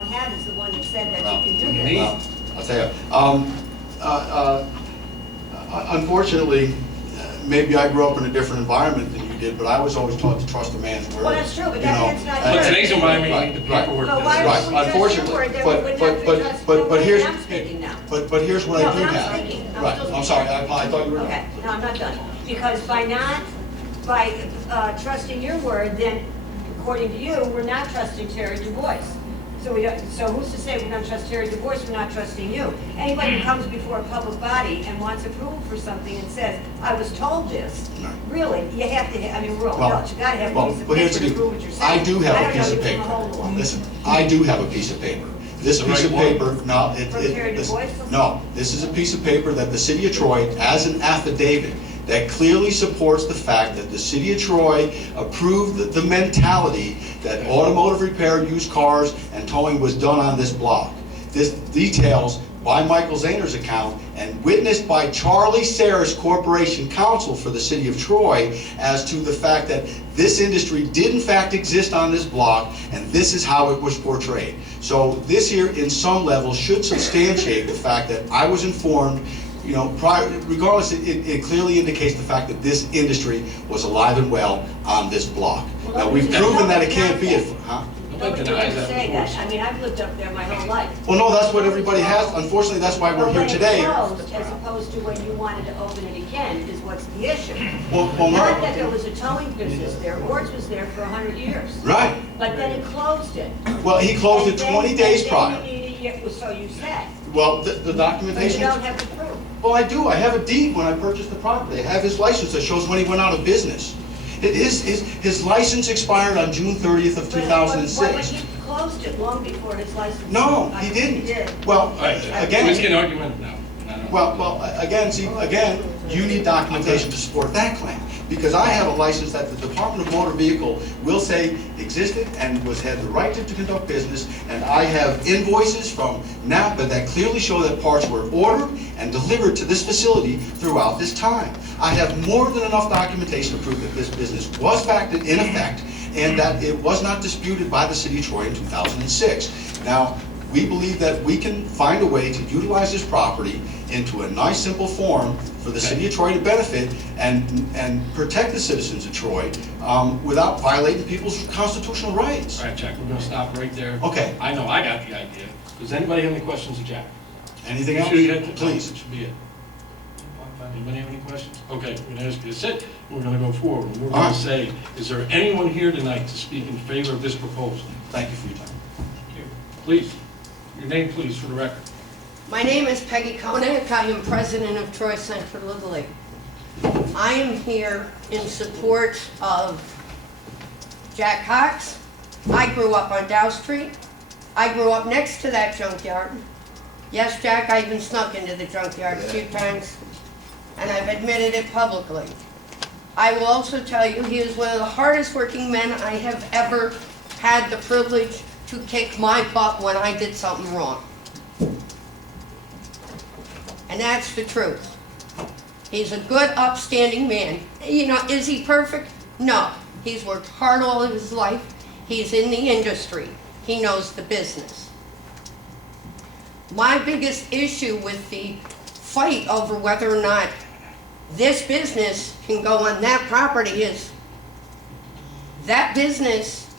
Had is the one that said that you can do this. I'll tell you. Unfortunately, maybe I grew up in a different environment than you did, but I was always taught to trust a man's word. Well, that's true, but that's not But true. today's environment, you need the paperwork. But why Right, would we trust your word, then we wouldn't have to trust the way I'm speaking now. But here's what I do No, but I'm have. speaking. I'm Right, still I'm sorry, I thought you were. Okay, no, I'm not done. Because by trusting your word, then according to you, we're not trusting Terry Du Bois. So who's to say we don't trust Terry Du Bois, we're not trusting you? Anybody who comes before a public body and wants approval for something and says, I was told this, really, you have to, we're all adults, you gotta have a piece of paper to prove what you're saying. I do have a piece of paper. Listen, I do have a piece of paper. This piece of paper, no, no, this is a piece of paper that the city of Troy, as an affidavit, that clearly supports the fact that the city of Troy approved the mentality that automotive repair, used cars, and towing was done on this block. This details by Michael Zahner's account and witnessed by Charlie Sayers Corporation Counsel for the city of Troy as to the fact that this industry did in fact exist on this block, and this is how it was portrayed. So this here, in some level, should substantiate the fact that I was informed. You know, regardless, it clearly indicates the fact that this industry was alive and well on this block. Now, we've proven that it can't be, huh? Nobody denies that. Say that. I've lived up there my whole life. Well, no, that's what everybody has. Unfortunately, that's why we're here today. Closed, as opposed to when you wanted to open it again, is what's the issue. Well, not that there was a towing business there. Ords was there for 100 years. Right. But then he closed it. Well, he closed it 20 days prior. So you said. Well, the documentation. But you don't have the proof. Well, I do. I have a deed when I purchased the property. I have his license that shows when he went out of business. His license expired on June 30th of 2006. But he closed it long before his license. No, he didn't. He did. Well, again. Let's get an argument now. Well, again, you need documentation to support that claim. Because I have a license that the Department of Motor Vehicle will say existed and had the right to conduct business, and I have invoices from NAPA that clearly show that parts were ordered and delivered to this facility throughout this time. I have more than enough documentation to prove that this business was in effect and that it was not disputed by the city of Troy in 2006. Now, we believe that we can find a way to utilize this property into a nice, simple form for the city of Troy to benefit and protect the citizens of Troy without violating people's constitutional rights. All right, Jack, we're going to stop right there. Okay. I know, I got the idea. Does anybody have any questions of Jack? Anything else? Please. That should be it. Anybody have any questions? Okay, we're going to ask you to sit, and we're going to go forward. We're going to say, is there anyone here tonight to speak in favor of this proposal? Thank you for your time. Thank you. Please, your name, please, for the record. My name is Peggy Koenig. I am president of Troy Central Little League. I am here in support of Jack Cox. I grew up on Dow Street. I grew up next to that junkyard. Yes, Jack, I even snuck into the junkyard a few times, and I've admitted it publicly. I will also tell you he is one of the hardest working men I have ever had the privilege to kick my butt when I did something wrong. And that's the truth. He's a good, upstanding man. You know, is he perfect? No. He's worked hard all of his life. He's in the industry. He knows the business. My biggest issue with the fight over whether or not this business can go on that property is that business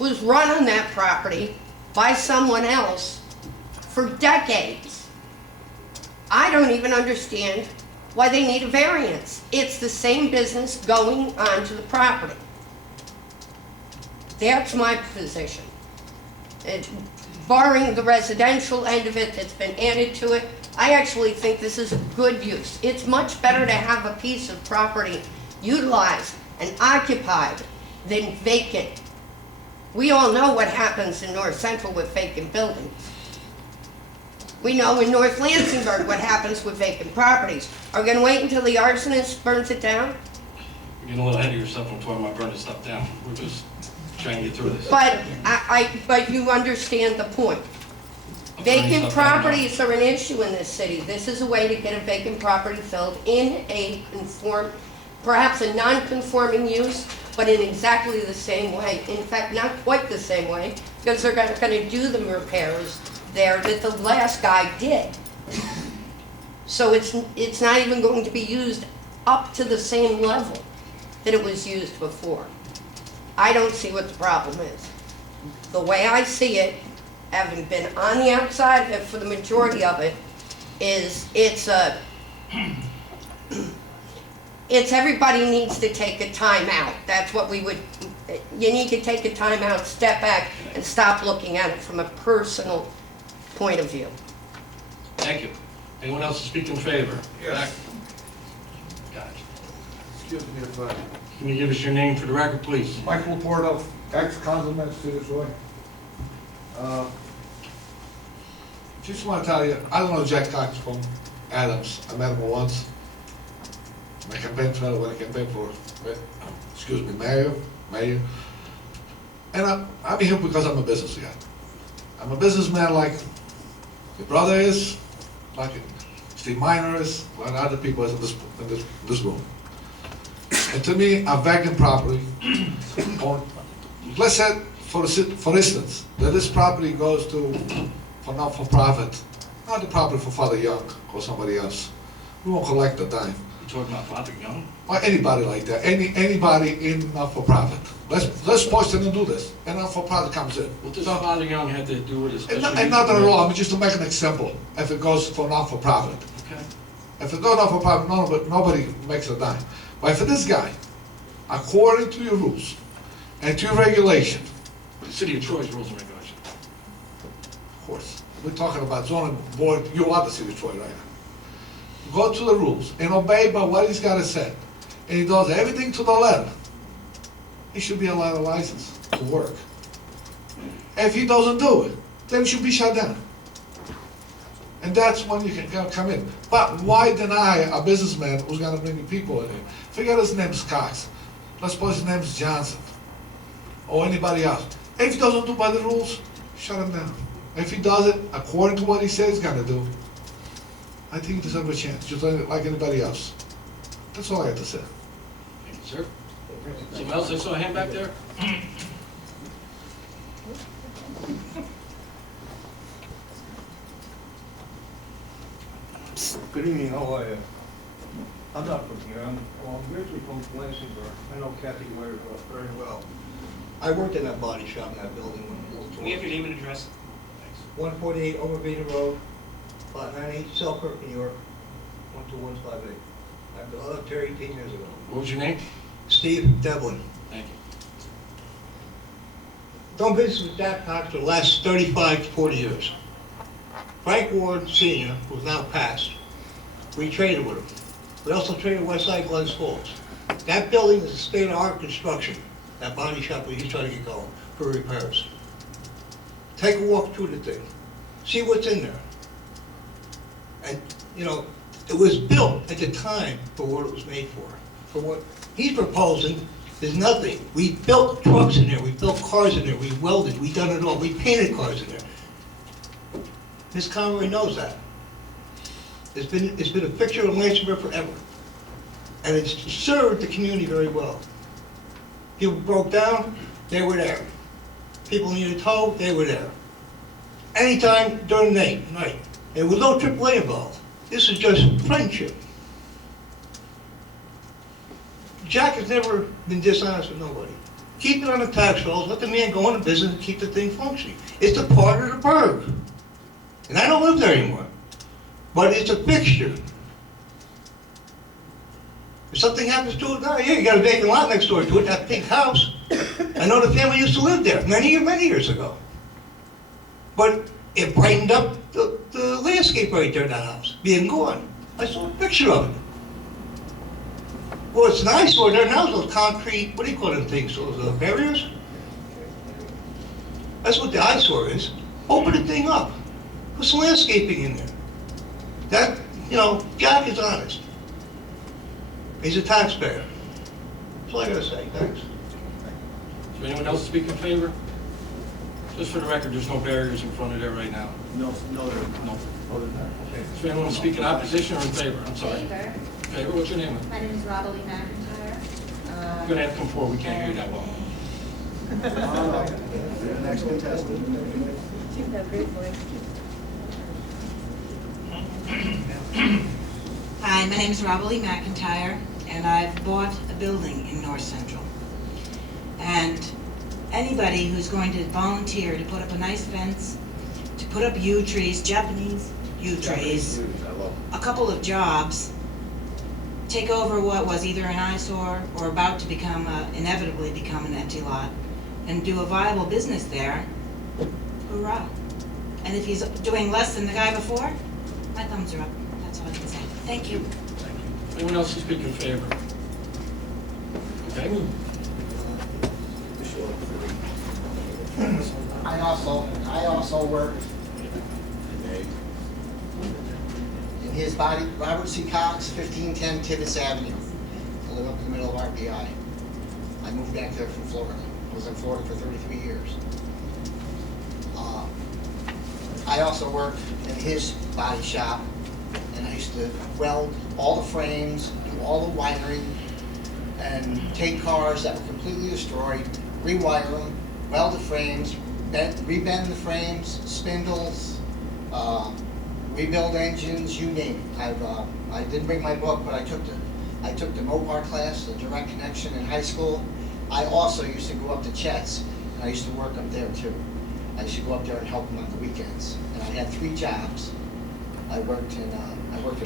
was run on that property by someone else for decades. I don't even understand why they need a variance. It's the same business going onto the property. That's my position. Barring the residential end of it that's been added to it, I actually think this is a good use. It's much better to have a piece of property utilized and occupied than vacant. We all know what happens in North Central with vacant buildings. We know in North Lansingburg what happens with vacant properties. Are we going to wait until the arsonist burns it down? You're getting a little ahead of yourself when talking about burning stuff down. We're just trying to get through this. But you understand the point. Vacant properties are an issue in this city. This is a way to get a vacant property filled in a perhaps a non-conforming use, but in exactly the same way. In fact, not quite the same way, because they're gonna do the repairs there that the last guy did. So it's not even going to be used up to the same level that it was used before. I don't see what the problem is. The way I see it, having been on the outside of it for the majority of it, is it's everybody needs to take a time out. That's what you need to take a time out, step back, and stop looking at it from a personal point of view. Thank you. Anyone else to speak in favor? Yes. Gotcha. Excuse me if Can you give us your name for the record, please? Michael Laporto, ex-councilman, City of Troy. Just want to tell you, I don't know Jack Cox from Adams. I met him once. My campaign fellow when I campaigned for, mayor. And I'm here because I'm a business guy. I'm a businessman like your brother is, like Steve Miner is, like other people in this room. And to me, a vacant property, let's say, for instance, that this property goes to, for not-for-profit, not the property for Father Young or somebody else. We won't collect a dime. You're talking about Father Young? Or anybody like that, anybody in not-for-profit. Let's suppose they don't do this, and not-for-profit comes in. What does Father Young have to do with his special And not at all, I mean, just to make an example, if it goes for not-for-profit. Okay. If it goes not-for-profit, nobody makes a dime. But for this guy, according to your rules and to your regulation, The City of Troy's rules and regulations. of course, we're talking about zoning board, you are the City of Troy right now. Go to the rules and obey by what he's gotta say. And he does everything to the letter. He should be allowed a license to work. If he doesn't do it, then he should be shut down. And that's when you can come in. But why deny a businessman who's gonna bring you people in here? Forget his name's Cox. Let's suppose his name's Johnson. Or anybody else. If he doesn't do by the rules, shut him down. If he does it according to what he says he's gonna do, I think he deserves a chance, just like anybody else. That's all I have to say. Thank you, sir. Someone else? I saw a hand back there. Good evening, how are you? I'm not from here, I'm originally from Lansingburg. I know Kathy very well. I worked in that body shop in that building when I was. Can we have your name and address? 148 Overvita Road, Lot 98, Selkirk, New York, 12158. I left here 18 years ago. What was your name? Steve Devlin. Thank you. Done business with Jack Cox for the last 35 to 40 years. Frank Ward Sr., who's now passed, we traded with him. We also traded Westside Glens Falls. That building is a state-of-art construction, that body shop where he's trying to get going for repairs. Take a walk through the thing, see what's in there. And, you know, it was built at the time for what it was made for. For what he's proposing is nothing. We built trucks in there, we built cars in there, we welded, we done it all, we painted cars in there. Ms. Conroy knows that. It's been a fixture of Lansingburg forever. And it's served the community very well. People broke down, they were there. People needed tow, they were there. Anytime during the night. And with no AAA involved. This is just friendship. Jack has never been dishonest with nobody. Keep it on the tax rolls, let the man go into business and keep the thing functioning. It's a part of the burg. And I don't live there anymore. But it's a fixture. If something happens to it now, yeah, you got a vacant lot next door to it, that big house. I know the family used to live there many years ago. But it brightened up the landscape right there in that house, being gone. I saw a picture of it. Well, it's nice over there now, those concrete, what do you call them things, those barriers? That's what the eyesore is. Open the thing up. Put some landscaping in there. That, you know, Jack is honest. He's a taxpayer. That's all I gotta say, thanks. Is there anyone else speak in favor? Just for the record, there's no barriers in front of there right now. No, No. other than that. Okay. Is there anyone speak in opposition or in favor? I'm sorry. Favor. Favor, what's your name? My name is Rosalie McIntyre. You're gonna have to come forward, we can't hear you that well. Next contestant. Hi, my name is Robert Lee McIntyre, and I've bought a building in North Central. And anybody who's going to volunteer to put up a nice fence, to put up yew trees, Japanese yew trees, a couple of jobs, take over what was either an eyesore or about to become, inevitably become an empty lot, and do a viable business there, hurrah. And if he's doing less than the guy before, my thumbs are up. That's all I can say. Thank you. Thank you. Anyone else to speak in favor? Okay. I also work in his body, Robert C. Cox, 1510 Tibbetts Avenue. I live up in the middle of RPI. I moved back there from Florida. I was in Florida for 33 years. I also worked in his body shop, and I used to weld all the frames, do all the wiring, and take cars that were completely destroyed, rewire them, weld the frames, rebend the frames, spindles, rebuild engines, you name it. I didn't bring my book, but I took the Mopar class, the direct connection in high school. I also used to go up to Chet's, and I used to work up there too. I used to go up there and help them on the weekends. And I had 3 jobs. I worked in a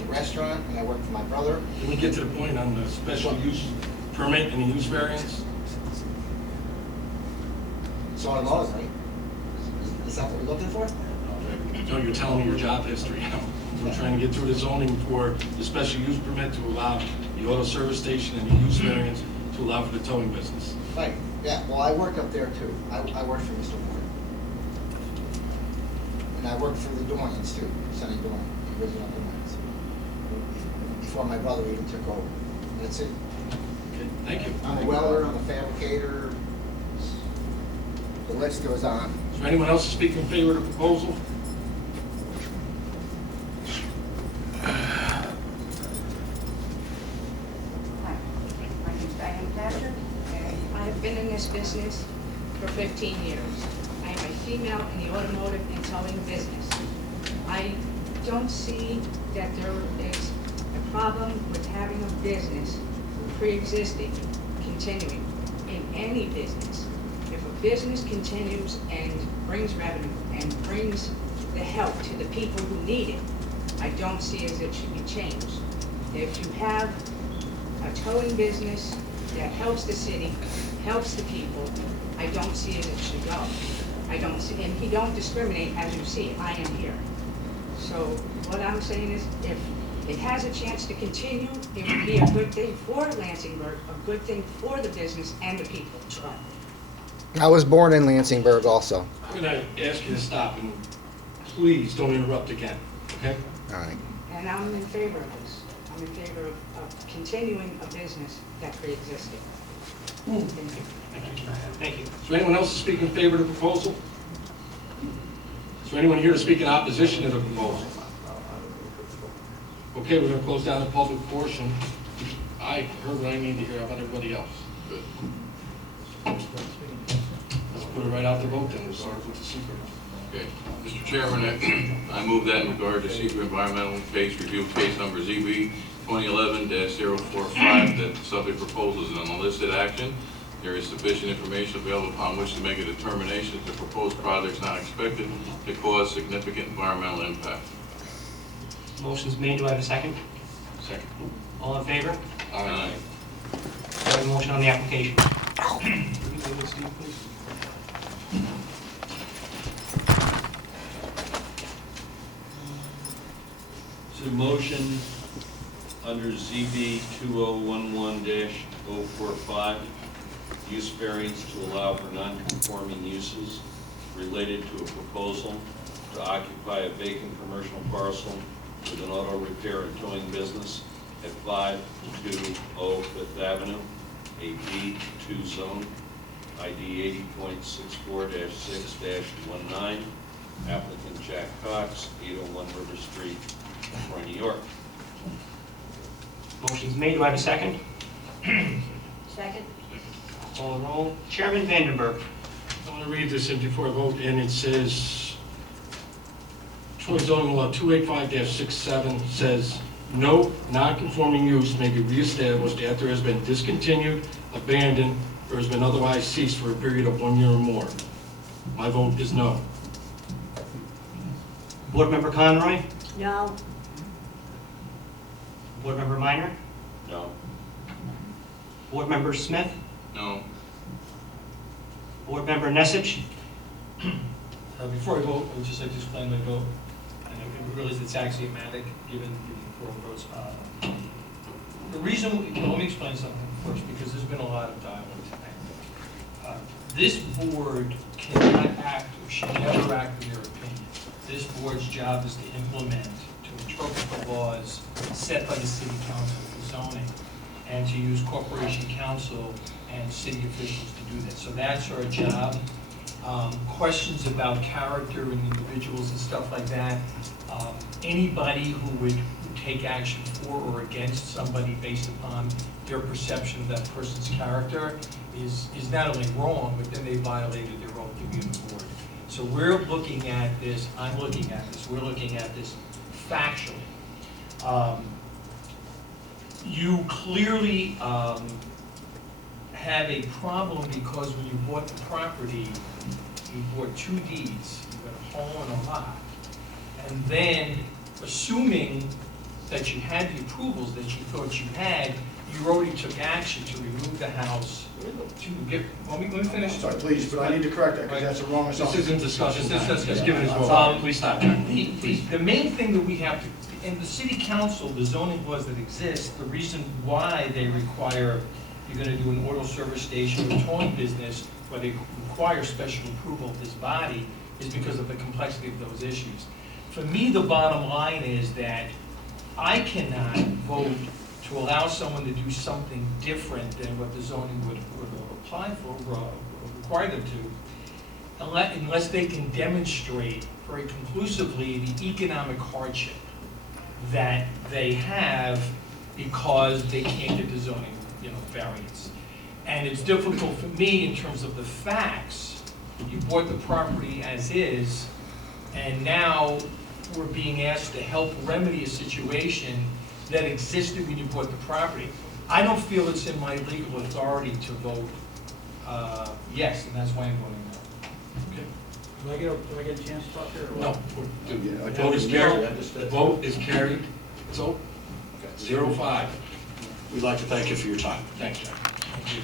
restaurant, and I worked for my brother. Can we get to the point on the special use permit and the use variance? So I'm laws, right? Is that what we're looking for? No, you're telling me your job history. We're trying to get through the zoning for the special use permit to allow the auto service station and the use variance to allow for the towing business. Right, yeah, well, I worked up there too. I worked for Mr. Ward. And I worked for the Dorians too, Sonny Dorian, the original Dorians. Before my brother even took over. That's it. Okay, thank you. I'm a welder, I'm a fabricator. The list goes on. Is there anyone else to speak in favor of the proposal? Hi, my name's Diane Thatcher, and I've been in this business for 15 years. I am a female in the automotive and towing business. I don't see that there is a problem with having a business pre-existing, continuing in any business. If a business continues and brings revenue and brings the help to the people who need it, I don't see as it should be changed. If you have a towing business that helps the city, helps the people, I don't see as it should go. I don't see, and he don't discriminate as you see, I am here. So what I'm saying is, if it has a chance to continue, it would be a good thing for Lansingburg, a good thing for the business and the people. I was born in Lansingburg also. I'm going to ask you to stop and please don't interrupt again, okay? All right. And I'm in favor of this. I'm in favor of continuing a business that pre-existed. Thank you. Thank you. Is there anyone else to speak in favor of the proposal? Is there anyone here to speak in opposition to the proposal? Okay, we're going to close down the public portion. I heard what I need to hear. How about everybody else? Good. Let's put it right out the vote then. We'll start with the secret. Okay, Mr. Chairman, I move that in regard to secret environmental case review, case number ZB 2011-045, that the subject proposal is an unlisted action. There is sufficient information available upon which to make a determination that the proposed project is not expected to cause significant environmental impact. Motion's made, do I have a second? Second. All in favor? Aye. Do I have a motion on the application? So the motion under ZB 2011-045, use variance to allow for non-conforming uses related to a proposal to occupy a vacant commercial parcel with an auto repair and towing business at 520 Fifth Avenue, a B2 zone, ID 80.64-6-19, applicant Jack Cox, 801 River Street, Troy, New York. Motion's made, do I have a second? Second? Call the roll. Chairman Vandenberg. I want to read this in before I vote, and it says, Troy zoning law 285-67 says, no non-conforming use may be reestablished after it has been discontinued, abandoned, or has been otherwise ceased for a period of 1 year or more. My vote is no. Board Member Conroy. No, Board Member Minor. No. Board Member Smith. No. Board Member Nessich. Before I vote, I would just like to explain my vote. And I realize it's axiomatic, given the four votes. The reason, let me explain something first, because there's been a lot of dialogue tonight. This board cannot act, or should never act in their opinion. This board's job is to implement, to interpret the laws set by the city council for zoning, and to use corporation counsel and city officials to do that. So that's our job. Questions about character and individuals and stuff like that, anybody who would take action for or against somebody based upon their perception of that person's character is not only wrong, but then they violated their oath to be on the board. So we're looking at this, I'm looking at this, we're looking at this factually. You clearly have a problem because when you bought the property, you bought 2 deeds, you got a home and a lot. And then, assuming that you had the approvals that you thought you had, you already took action to remove the house, to get, let me finish. Sorry, please, but I need to correct that, because that's a wrong This assumption. isn't discussion time. Just give it his vote. Please stop. The main thing that we have to, in the city council, the zoning laws that exist, the reason why they require, you're gonna do an auto service station or towing business, where they require special approval of this body, is because of the complexity of those issues. For me, the bottom line is that I cannot vote to allow someone to do something different than what the zoning would apply for, require them to, unless they can demonstrate very conclusively the economic hardship that they have because they can't get the zoning, variance. And it's difficult for me in terms of the facts. You bought the property as is, and now we're being asked to help remedy a situation that existed when you bought the property. I don't feel it's in my legal authority to vote yes, and that's why I'm voting no. Okay. Do I get a chance to talk here? No. The vote is carried. The vote is carried. So, 0-5. We'd like to thank you for your time. Thank you. Thank you.